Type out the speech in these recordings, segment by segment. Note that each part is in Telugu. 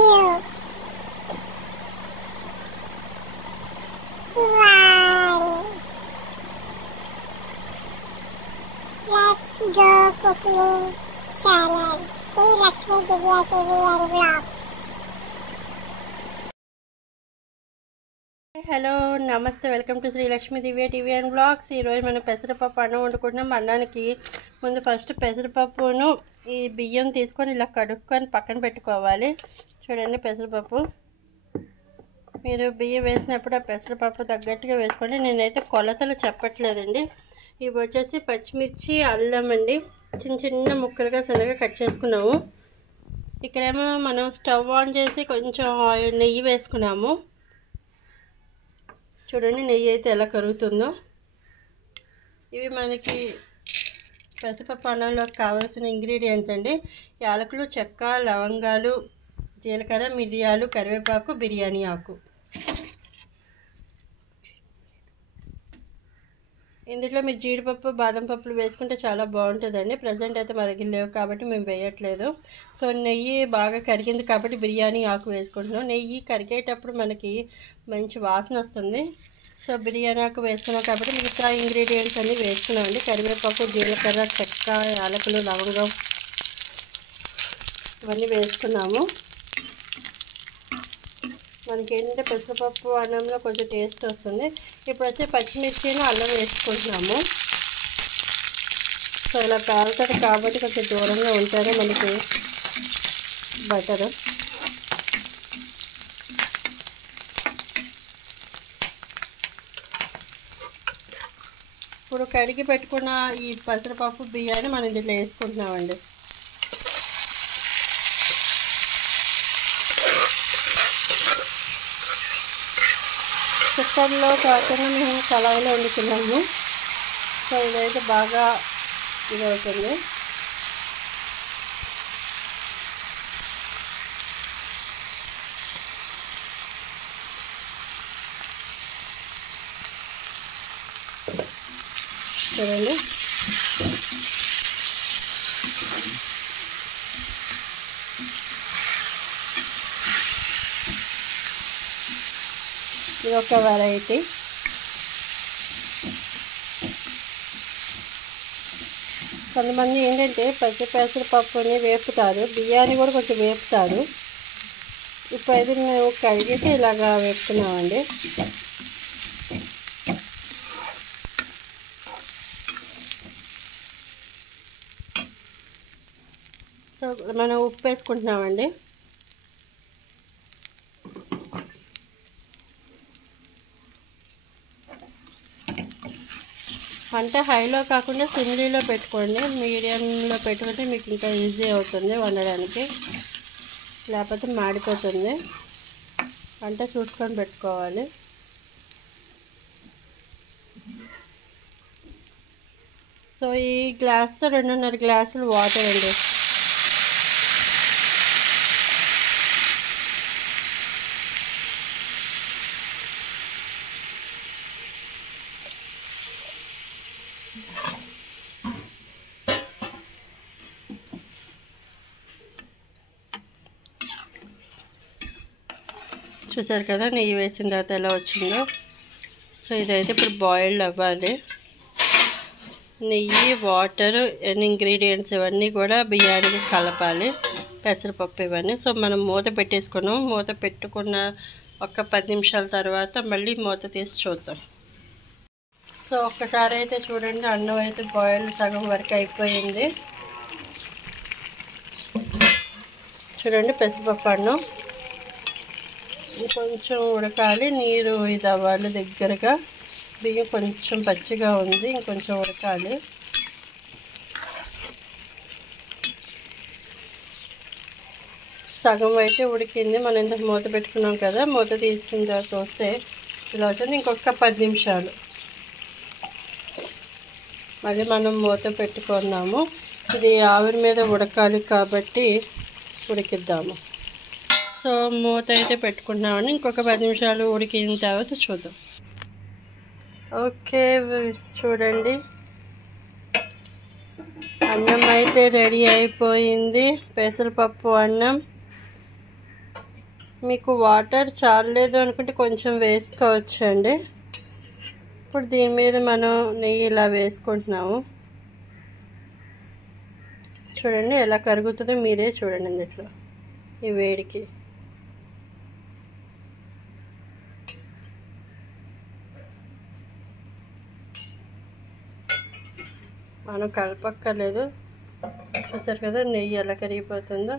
2, 1. Let's go cooking channel. Sri Lakshmi Divya TV and Vlogs. Hello నమస్తే, welcome to Shri Lakshmi Divya TV and vlogs. ఈరోజు మనం పెసరపప్పు అన్నం వండుకుంటున్నాం. అన్నానికి ముందు ఫస్ట్ పెసరపప్పును ఈ బియ్యం తీసుకొని ఇలా కడుక్కొని పక్కన పెట్టుకోవాలి. చూడండి, పెసరపప్పు మీరు బియ్యం వేసినప్పుడు ఆ పెసరపప్పు తగ్గట్టుగా వేసుకోండి. నేనైతే కొలతలు చెప్పట్లేదండి. ఇవి వచ్చేసి పచ్చిమిర్చి, అల్లం అండి, చిన్న చిన్న ముక్కలుగా సన్నగా కట్ చేసుకున్నాము. ఇక్కడేమో మనం స్టవ్ ఆన్ చేసి కొంచెం నెయ్యి వేసుకున్నాము. చూడండి, నెయ్యి అయితే ఎలా కరుగుతుందో. ఇవి మనకి పెసరపప్పు అన్నంలోకి కావాల్సిన ఇంగ్రీడియంట్స్ అండి. యాలకులు, చెక్క, లవంగాలు, జీలకర్ర, మిరియాలు, కరివేపాకు, బిర్యానీ ఆకు. ఇందులో మీరు జీడిపప్పు, బాదం పప్పులు వేసుకుంటే చాలా బాగుంటుందండి. ప్రజెంట్ అయితే మా దగ్గర లేవు కాబట్టి మేము వేయట్లేదు. సో నెయ్యి బాగా కరిగింది కాబట్టి బిర్యానీ ఆకు వేసుకుంటున్నాం. నెయ్యి కరిగేటప్పుడు మనకి మంచి వాసన వస్తుంది. సో బిర్యానీ ఆకు వేసుకున్నాం కాబట్టి మిగతా ఇంగ్రీడియంట్స్ అన్నీ వేసుకున్నామండి. కరివేపాకు, జీలకర్ర, చెక్క, యాలకులు, లవంగం ఇవన్నీ వేసుకున్నాము. మనకి ఏంటంటే పెసరపప్పు అన్నంలో కొంచెం టేస్ట్ వస్తుంది. ఇప్పుడు వచ్చి పచ్చిమిర్చిని అల్లం వేసుకుంటున్నాము. సో ఇలా పేలుతుంది కాబట్టి కొంచెం దూరంగా ఉంటారు మనకి బటరు. ఇప్పుడు కడిగి పెట్టుకున్న ఈ పెసరపప్పు బియ్యాన్ని మనం ఇందులో వేసుకుంటున్నామండి. కుక్కర్లో కాకుండా మేము కళాయిలో వండుకున్నాము. సో ఇదైతే బాగా ఇది అవుతుంది. చూడండి, ఇది ఒక వెరైటీ. కొంతమంది ఏంటంటే పెసరపప్పుని వేపుతారు, బియ్యాన్ని కూడా కొంచెం వేపుతారు. ఇప్పుడైతే మేము కడిగేసి ఇలాగా వేపుకున్నామండి. సో మనం ఉప్పు వేసుకుంటున్నామండి. అంటే హైలో కాకుండా సిమ్లీలో పెట్టుకోండి. మీడియంలో పెట్టుకుంటే మీకు ఇంకా ఈజీ అవుతుంది వండడానికి, లేకపోతే మాడిపోతుంది. అంటే చూసుకొని పెట్టుకోవాలి. సో ఈ గ్లాస్తో 2.5 గ్లాసులు వాటర్ అండి. చూసారు కదా నెయ్యి వేసిన తర్వాత ఎలా వచ్చిందో. సో ఇదైతే ఇప్పుడు బాయిల్డ్ అవ్వాలి. నెయ్యి, వాటర్, ఇంగ్రీడియంట్స్ ఇవన్నీ కూడా బియ్యానికి కలపాలి, పెసరపప్పు ఇవన్నీ. సో మనం మూత పెట్టేసుకున్నాం. మూత పెట్టుకున్న ఒక 10 నిమిషాల తర్వాత మళ్ళీ మూత తీసి చూద్దాం. సో ఒక్కసారి అయితే చూడండి, అన్నం అయితే బాయిల్డ్ సగం వరకు అయిపోయింది. చూడండి, పెసరపప్పు అన్నం కొంచెం ఉడకాలి, నీరు ఇది అవ్వాలి దగ్గరగా. బియ్యం కొంచెం పచ్చిగా ఉంది, ఇంకొంచెం ఉడకాలి. సగం అయితే ఉడికింది. మనం ఇంతకు మూత పెట్టుకున్నాం కదా, మూత తీసిన తర్వాత చూస్తే ఇలా అవుతుంది. ఇంకొక 10 నిమిషాలు మళ్ళీ మనం మూత పెట్టుకున్నాము. ఇది ఆవిరి మీద ఉడకాలి కాబట్టి ఉడికిద్దాము. సో మూత అయితే పెట్టుకున్నామని ఇంకొక 10 నిమిషాలు ఉడికిన తర్వాత చూద్దాం. ఓకే, చూడండి, అన్నం అయితే రెడీ అయిపోయింది. పెసరపప్పు అన్నం మీకు వాటర్ చాలలేదు అనుకుంటే కొంచెం వేసుకోవచ్చండి. ఇప్పుడు దీని మీద మనం నెయ్యి ఇలా వేసుకుంటున్నాము. చూడండి ఎలా కరుగుతుందో మీరే చూడండి ఇందులో ఈ వేడికి. మనం కలపక్కర్లేదు. చూసారు కదా నెయ్యి ఎలా కరిగిపోతుందో.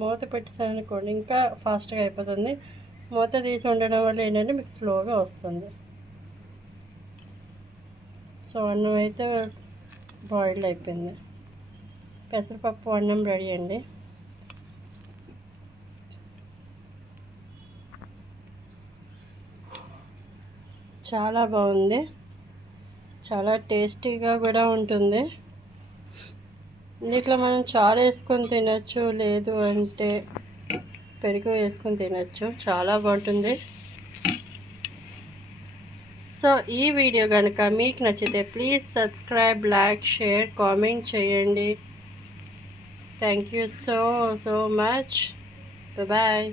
మూత పెట్టేసారనుకోండి ఇంకా ఫాస్ట్గా అయిపోతుంది. మూత తీసి ఉండడం వల్ల ఏంటంటే మీకు స్లోగా వస్తుంది. సో అన్నం అయితే బాయిల్డ్ అయిపోయింది. పెసరపప్పు అన్నం రెడీ అండి. చాలా బాగుంది, చాలా టేస్టీగా కూడా ఉంటుంది. దీంట్లో మనం చారు వేసుకొని తినచ్చు, లేదు అంటే పెరుగు వేసుకొని తినచ్చు. చాలా బాగుంటుంది. సో ఈ వీడియో కనుక మీకు నచ్చితే please subscribe, like, share, comment చేయండి. Thank you so much. Bye.